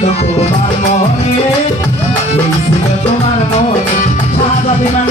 ছিল তোমার মনে এই ছিল তোমার মনে সাদা বিমান